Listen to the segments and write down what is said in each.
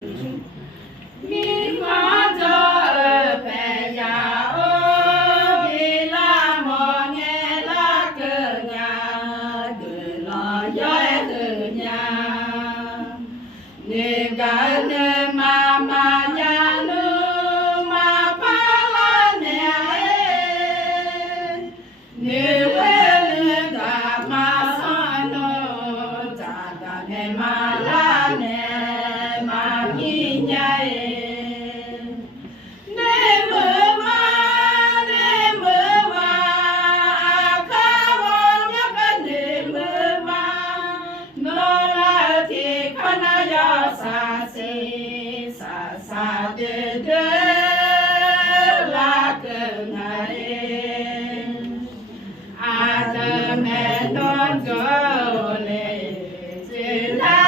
mi hoa cho ở về nhà ô vì la mò nghe la cờ nhà cờ lo gió cờ nhà nè cả nè mà nhà nu mà pa la nè nè quê nè cả mà sa no cha cả nè mà la nè mà mi nhai sa se sa sa de la que ngày a de me non go le je la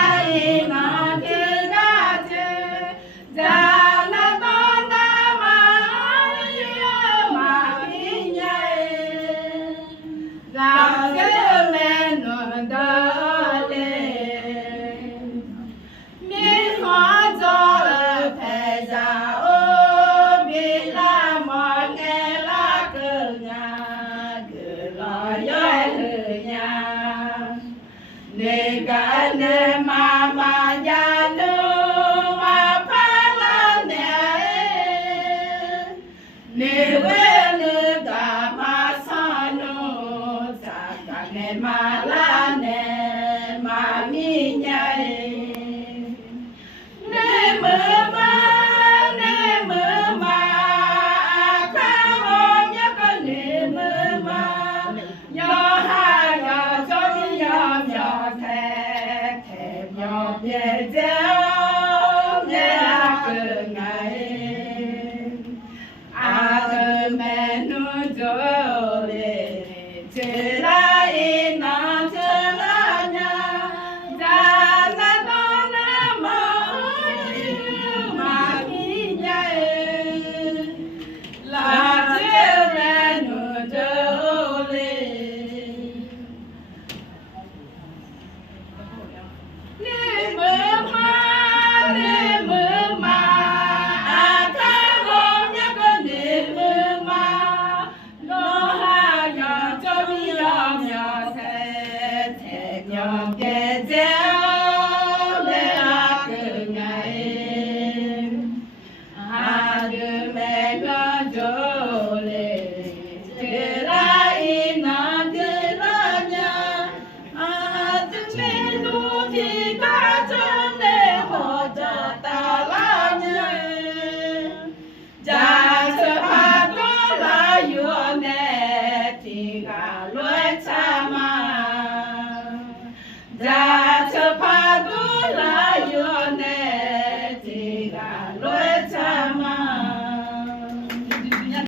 i na ke ga je da la don da ma ya ma mi nhai da ke me non da nè cả nè mà nhà nu mà pa la nè nè